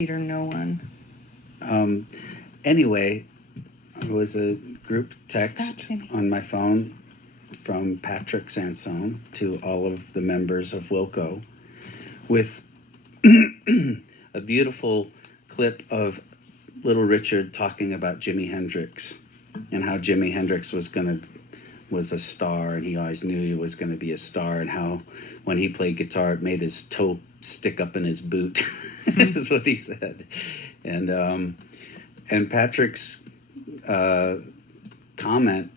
Peter, no one. Anyway, it was a group text on my phone from Patrick Sansone to all of the members of Wilco with a beautiful clip of Little Richard talking about Jimi Hendrix and how Jimi Hendrix was a star, and he always knew he was going to be a star, and how when he played guitar it made his toe stick up in his boot. Is what he said. And Patrick's comment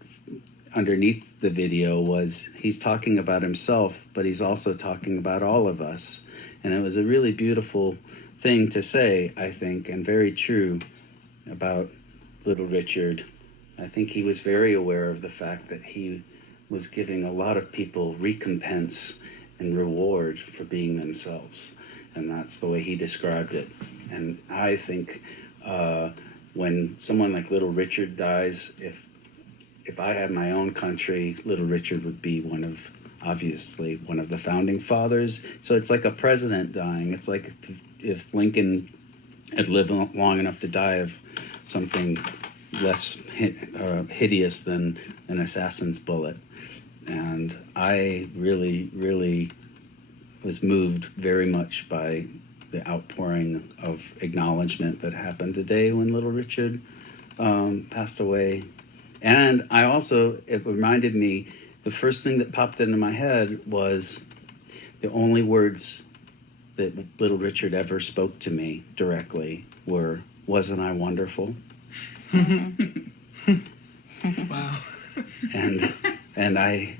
underneath the video was he's talking about himself, but he's also talking about all of us. And it was a really beautiful thing to say, I think, and very true about Little Richard. I think he was very aware of the fact that he was giving a lot of people recompense and reward for being themselves. And that's the way he described it. And I think when someone like Little Richard dies, if I had my own country, Little Richard would be obviously one of the founding fathers. So it's like a president dying. It's like if Lincoln had lived long enough to die of something less hideous than an assassin's bullet. And I really, really was moved very much by the outpouring of acknowledgement that happened today when Little Richard passed away. And it reminded me, the first thing that popped into my head was the only words that Little Richard ever spoke to me directly were, "Wasn't I wonderful?" Wow. And I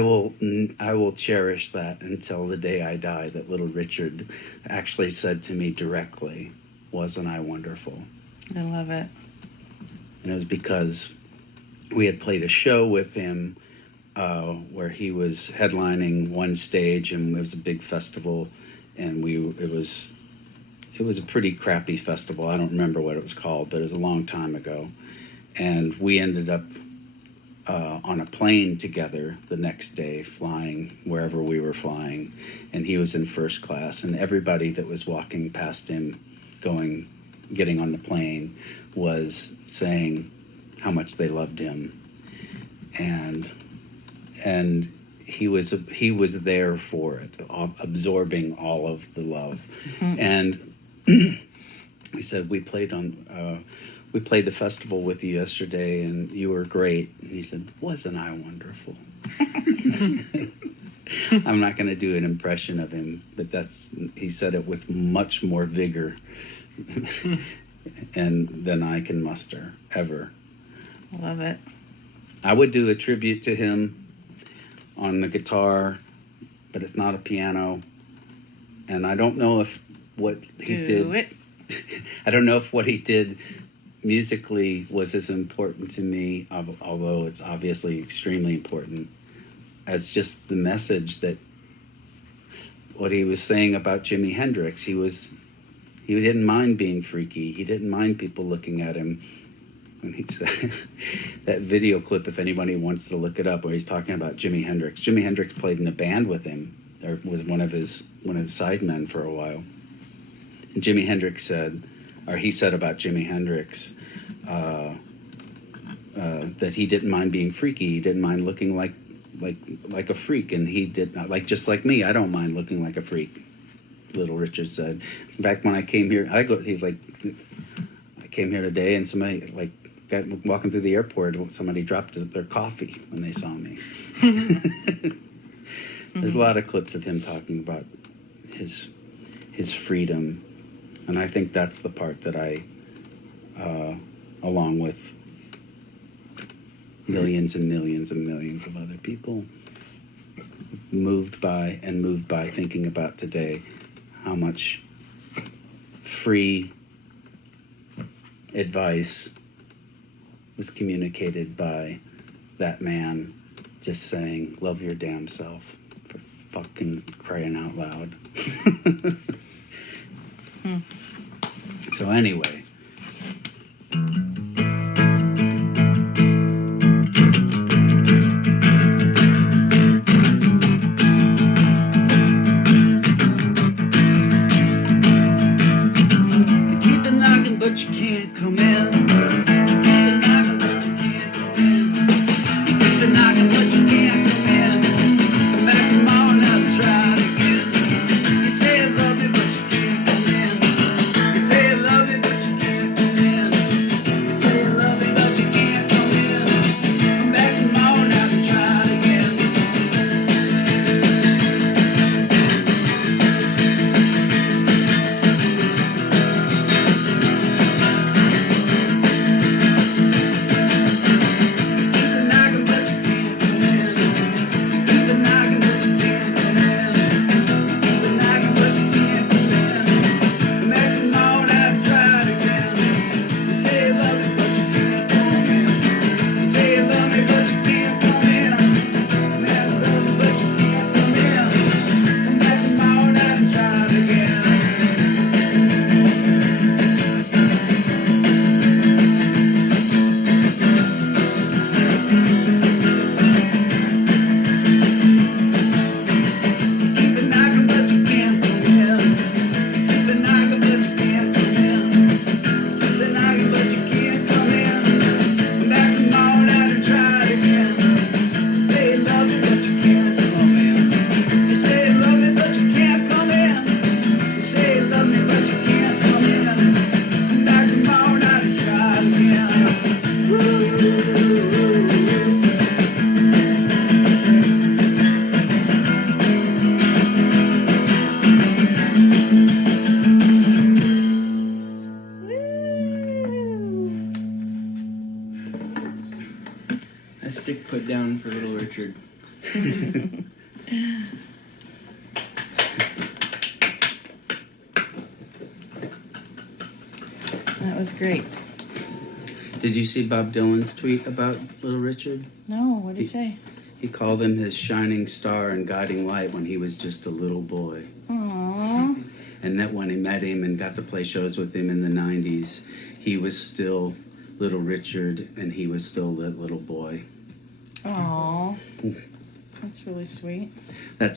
will cherish that until the day I die, that Little Richard actually said to me directly, "Wasn't I wonderful?" I love it. And it was because we had played a show with him where he was headlining one stage, and it was a big festival, and it was a pretty crappy festival. I don't remember what it was called, but it was a long time ago. And we ended up on a plane together the next day, flying wherever we were flying, and he was in first class, and everybody that was walking past him getting on the plane was saying how much they loved him, and he was there for it, absorbing all of the love. Mm-hmm. And he said, we played the festival with you yesterday, and you were great. And he said, "Wasn't I wonderful?" I'm not going to do an impression of him, but he said it with much more vigor than I can muster ever. Love it. I would do a tribute to him on the guitar, but it's not a piano. And I don't know if what he did. I don't know if what he did musically was as important to me, although it's obviously extremely important, as just the message that what he was saying about Jimi Hendrix. He didn't mind being freaky. He didn't mind people looking at him. And he said that video clip, if anybody wants to look it up, where he's talking about Jimi Hendrix. Jimi Hendrix played in a band with him, or was one of his sidemen for a while. And Jimi Hendrix said about Jimi Hendrix that he didn't mind being freaky. He didn't mind looking like a freak, and he did not, just like me. I don't mind looking like a freak. Little Richard said. In fact, when I came here, I came here today, and somebody walking through the airport, somebody dropped their coffee when they saw me. There's a lot of clips of him talking about his freedom. And I think that's the part that I, along with millions and millions and millions of other people, moved by thinking about today, how much free advice was communicated by that man just saying, "Love your damn self," for fucking crying out loud. So anyway. but you can't come in. Keep it knocking, but you can't come in. You keep it knocking, but you can't come in. Come back tomorrow now and try it again. You say you love me, but you can't come in. You say you love me, but you can't come in. You say you love me, but you can't come in. Come back tomorrow now and try it again. A stick put down for little Richard. That was great. Did you see Bob Dylan's tweet about Little Richard? No, what did he say? He called him his shining star and guiding light when he was just a little boy. Aww. And that when he met him and got to play shows with him in the 90s, he was still Little Richard and he was still that little boy. Aww. That's really sweet. That's